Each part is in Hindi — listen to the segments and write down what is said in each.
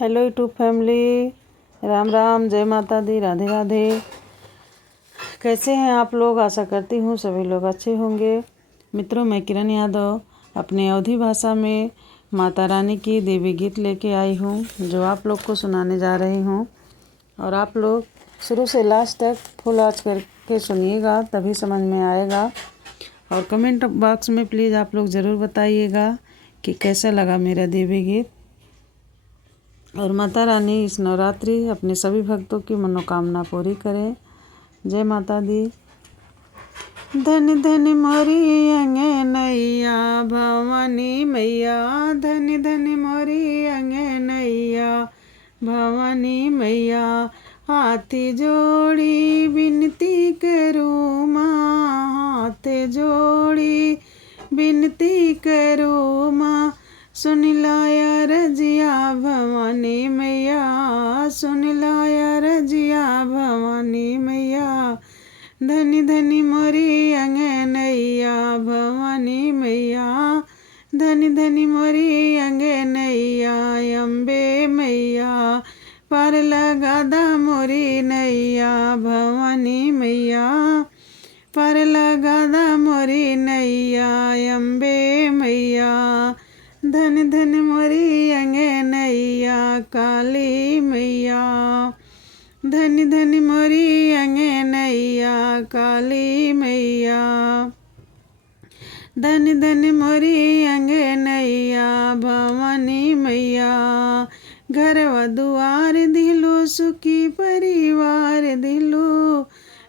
Hello YouTube family, Ram Ram, जय माता दी, राधे राधे। कैसे हैं आप लोग? आशा करती हूँ सभी लोग अच्छे होंगे। मित्रों, मैं किरण यादव अपने अवधी भाषा में माता रानी की देवी गीत लेके आई हूँ, जो आप लोग को सुनाने जा रही हूँ। और आप लोग शुरू से लास्ट तक फुल आँच करके सुनिएगा, तभी समझ में आएगा। और कमेंट बॉक्स में प्लीज़ आप लोग ज़रूर बताइएगा कि कैसा लगा मेरा देवी गीत। और माता रानी इस नवरात्रि अपने सभी भक्तों की मनोकामना पूरी करें। जय माता दी। धन धन मोरी अंगनैया भवानी मैया, धन धन मोरी अंगनैया भवानी मैया। हाथ जोड़ी विनती करूँ माँ, हाथ जोड़ी विनती करूँ माँ। सुन लाया रजिया भवानी मैया, सुन लाया रजिया भवानी मैया। धनी धनी मोरी अंगनैया भवानी मैया, धनी धनी मोरी अंगनैया। अम्बे मैया पार लगा दा मोरी नैया भवानी मैया, पार लगा दा मोरी नैया। अम्बे मैया धन धन मोरी अंगनैया। काली मैया धन धन मोरी अंगनैया। काली मैया धन धन मोरी अंगनैया भवानी मैया। घरवा दुआर दिलो सुखी परिवार दिलो,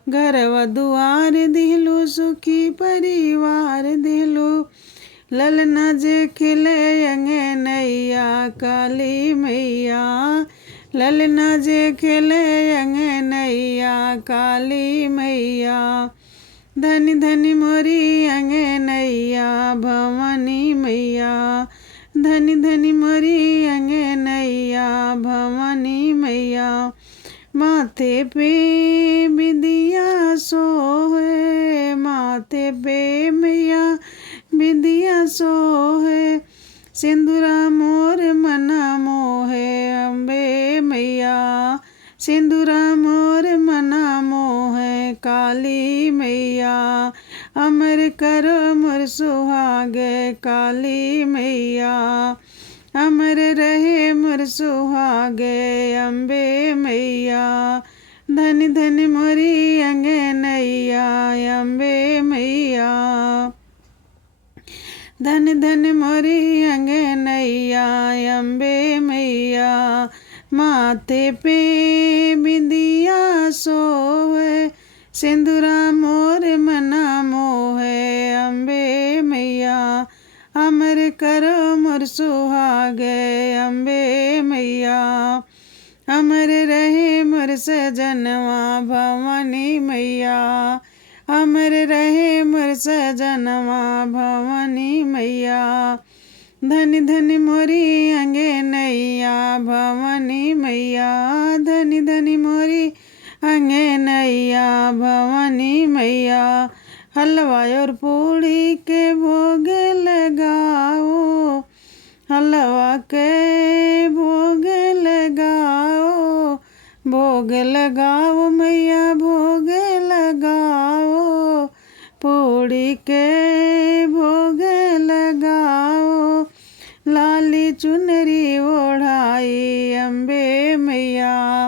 घरवा दुआर दिलो सुखी परिवार दिलो। ललना जे खिले अंगनैया काली मैया, ललना जे खिले अंगनैया काली मैया। धनी धनी मोरी अंगनैया भवानी मैया, धनी धनी मोरी अंगनैया भवानी मैया। माथे पे बिंदिया सोहे, माथे पे मैया बिंदिया सोहे। सिंदूरा मोर मना मोहे। अम्बे मैया सिंदूरा मोर मना मोहे। काली मैया अमर करो मोर सुहागे। काली मैया अमर रहे मोर सुहागे। अम्बे मैया धन धन मोरी अंगनैया। अम्बे मैया धन धन मोरी अंगनैया। अम्बे मैया माथे पे बिंदिया सोहे। सिंदूरा मोर मना मोहे। अम्बे मैया अमर करो मोर सुहागे। अम्बे मैया अमर रहे मोर सजनवा। भवानी मैया अमर रहे मोर सजनवा। भवानी मैया धनी धनी मोरी अंगनैया भवानी मैया, धनी धनी मोरी अंगनैया भवानी मैया। हलवा और पूड़ी के भोग लगाओ, हलवा के भोग लगाओ। भोग लगाओ मैया भोग लगाओ, पूड़ी के भोग लगाओ। लाली चुनरी ओढ़ाई अम्बे मैया,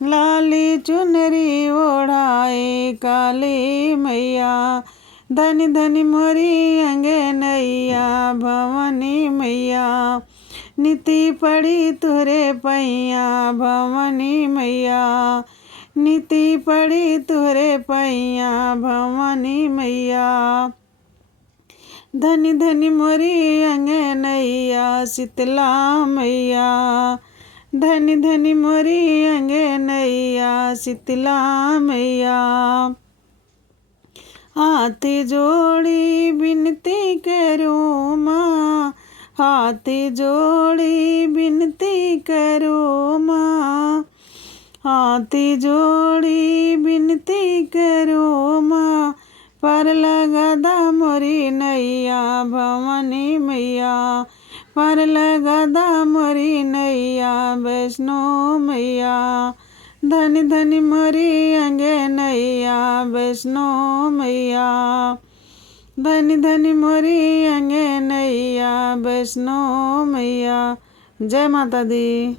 लाली चुनरी ओढ़ाई। काली मैया धनी धनी मोरी अंगनैया भवानी मैया। नीति पड़ी तुहरे पैया भवानी मैया, नीति पड़ी तुहरे पैया भवानी मैया। धनी धनी मोरी अंगनैया शीतला मैया, धनी धनी मोरी अंगनैया शीतला मैया। हाथ जोड़ी विनती करूँ माँ, हाथ जोड़ी विनती करूँ माँ। हाथ जोड़ी विनती करूँ माँ। पर लगा दा मोरी नैया भवानी मैया, पर लगा दा मोरी नैया। वैष्णो मैया, धनी धनी मोरी अंगनैया वैष्णो मैया, धनी धनी मोरी अंगनैया वैष्णो मैया। जय माता दी।